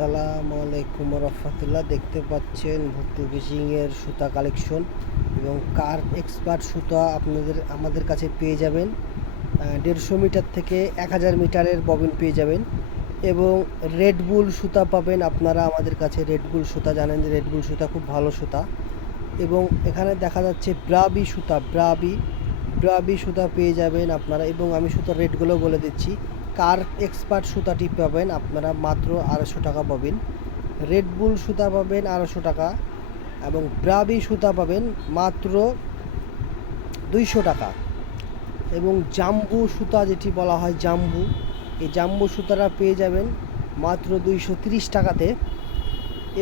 আসসালামু আলাইকুম রহমতুল্লাহ। দেখতে পাচ্ছেন ভুট্টু ফিশিংয়ের সুতা কালেকশন এবং কার এক্সপার্ট সুতা আমাদের কাছে পেয়ে যাবেন। 150 মিটার থেকে 1000 মিটারের ববিন পেয়ে যাবেন এবং রেডবুল সুতা পাবেন আপনারা আমাদের কাছে। রেডবুল সুতা জানেন যে রেডবুল সুতা খুব ভালো সুতা। এবং এখানে দেখা যাচ্ছে ব্রাবি সুতা, ব্রাবি সুতা পেয়ে যাবেন আপনারা। এবং আমি সুতার রেটগুলো বলে দিচ্ছি। কার এক্সপার্ট সুতাটি পাবেন আপনারা মাত্র 250 টাকা পাবেন। রেডবুল সুতা পাবেন 250 টাকা এবং ব্রাবি সুতা পাবেন মাত্র 200 টাকা। এবং জাম্বু সুতা যেটি বলা হয় জাম্বু, এই জাম্বু সুতাটা পেয়ে যাবেন মাত্র 230 টাকাতে।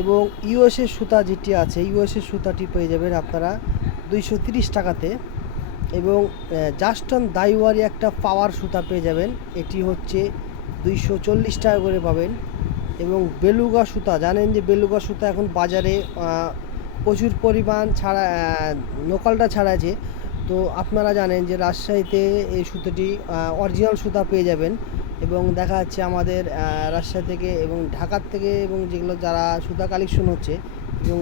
এবং ইউএসএ সুতা যেটি আছে ইউএসএ সুতাটি পেয়ে যাবেন আপনারা 230 টাকাতে। এবং জাস্টন দাইওয়ারি একটা পাওয়ার সুতা পেয়ে যাবেন, এটি হচ্ছে 240 টাকা করে পাবেন। এবং বেলুগা সুতা জানেন যে বেলুগা সুতা এখন বাজারে প্রচুর পরিমাণ লোকালটা ছাড়াছে। তো আপনারা জানেন যে রাজশাহীতে এই সুতোটি অরিজিনাল সুতা পেয়ে যাবেন। এবং দেখা যাচ্ছে আমাদের রাজশাহী থেকে এবং ঢাকার থেকে এবং যেগুলো যারা সুতা কালেকশন হচ্ছে এবং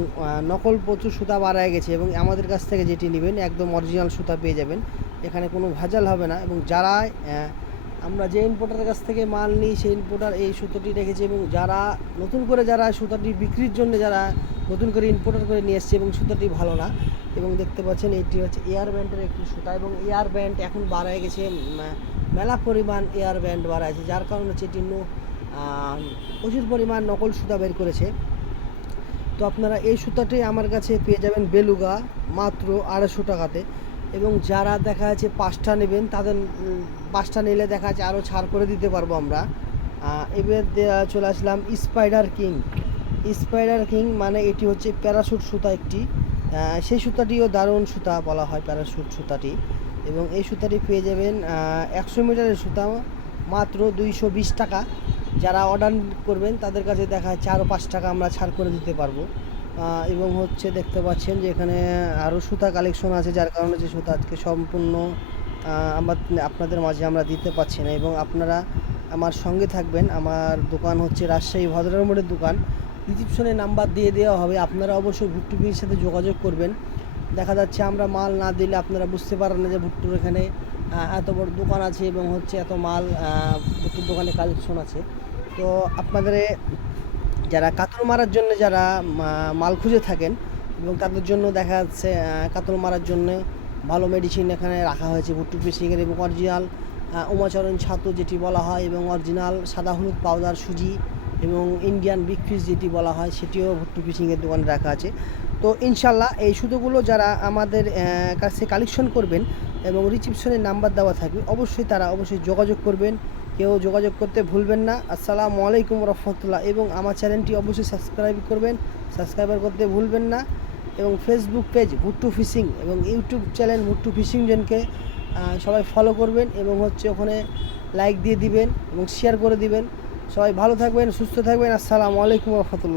নকল প্রচুর সুতা বাড়ায় গেছে। এবং আমাদের কাছ থেকে যেটি নেবেন একদম অরিজিনাল সুতা পেয়ে যাবেন, এখানে কোনো ভেজাল হবে না। এবং যারা আমরা যে ইম্পোর্টারের কাছ থেকে মাল নিই সেই ইম্পোর্টার এই সুতোটি রেখেছে। এবং যারা নতুন করে যারা সুতাটি বিক্রির জন্য যারা নতুন করে ইম্পোর্টার করে নিয়ে এসছে এবং সুতাটি ভালো না। এবং দেখতে পাচ্ছেন এটি হচ্ছে এয়ার ব্যান্ডের একটি সুতা। এবং এয়ার ব্যান্ড এখন বাড়ায় গেছে, মেলা পরিমাণ এয়ার ব্যান্ড বাড়াইছে, যার কারণে হচ্ছে এটি প্রচুর পরিমাণ নকল সুতা বের করেছে। তো আপনারা এই সুতাটি আমার কাছে পেয়ে যাবেন বেলুগা মাত্র 250 টাকাতে। এবং যারা দেখা যাচ্ছে 5টা নেবেন তাদের 5টা নিলে দেখা যাচ্ছে আরও ছাড় করে দিতে পারবো আমরা। এবার চলে আসলাম স্পাইডার কিং মানে এটি হচ্ছে প্যারাশুট সুতা একটি। সেই সুতাটিও দারুণ সুতা বলা হয় প্যারাশুট সুতাটি। এবং এই সুতাটি পেয়ে যাবেন 100 মিটারের সুতা মাত্র 220 টাকা। যারা অর্ডার করবেন তাদের কাছে দেখা যাচ্ছে আরও 5 টাকা আমরা ছাড় করে দিতে পারবো। এবং হচ্ছে দেখতে পাচ্ছেন যে এখানে আরও সুতা কালেকশন আছে, যার কারণে যে সুতা আজকে সম্পূর্ণ আপনাদের মাঝে আমরা দিতে পারছি না। এবং আপনারা আমার সঙ্গে থাকবেন। আমার দোকান হচ্ছে রাজশাহী ভদ্র মোড়ের দোকান, ডিসক্রিপশনে নাম্বার দিয়ে দেওয়া হবে। আপনারা অবশ্যই ভুট্টুপির সাথে যোগাযোগ করবেন। দেখা যাচ্ছে আমরা মাল না দিলে আপনারা বুঝতে পারেন না যে ভুট্টুর এখানে এত বড় দোকান আছে এবং হচ্ছে এত মাল ভুট্টুর দোকানে কালেকশন আছে। তো আপনাদের যারা কাতল মারার জন্য যারা মাল খুঁজে থাকেন এবং তাদের জন্য দেখা যাচ্ছে কাতল মারার জন্য ভালো মেডিসিন এখানে রাখা হয়েছে ভুট্টু ফিশিংয়ের। এবং অরিজিনাল উমাচরণ ছাতু যেটি বলা হয় এবং অরিজিনাল সাদা হলুদ পাউডার সুজি এবং ইন্ডিয়ান বিগ ফিশ যেটি বলা হয় সেটিও ভুট্টু ফিশিংয়ের দোকানে রাখা আছে। তো ইনশাল্লাহ এই সুতোগুলো যারা আমাদের কাছে কালেকশন করবেন এবং রিসিপশনের নাম্বার দেওয়া থাকবে অবশ্যই তারা অবশ্যই যোগাযোগ করবেন, কেউ যোগাযোগ করতে ভুলবেন না। আসসালামু আলাইকুম রহমতুল্লাহ। এবং আমার চ্যানেলটি অবশ্যই সাবস্ক্রাইব করবেন, সাবস্ক্রাইবার করতে ভুলবেন না। এবং ফেসবুক পেজ ভুট্টু ফিশিং এবং ইউটিউব চ্যানেল ভুট্টু ফিশিং জেনকে সবাই ফলো করবেন এবং হচ্ছে ওখানে লাইক দিয়ে দিবেন এবং শেয়ার করে দিবেন। সবাই ভালো থাকবেন, সুস্থ থাকবেন। আসসালামু আলাইকুম রহমতুল্লাহ।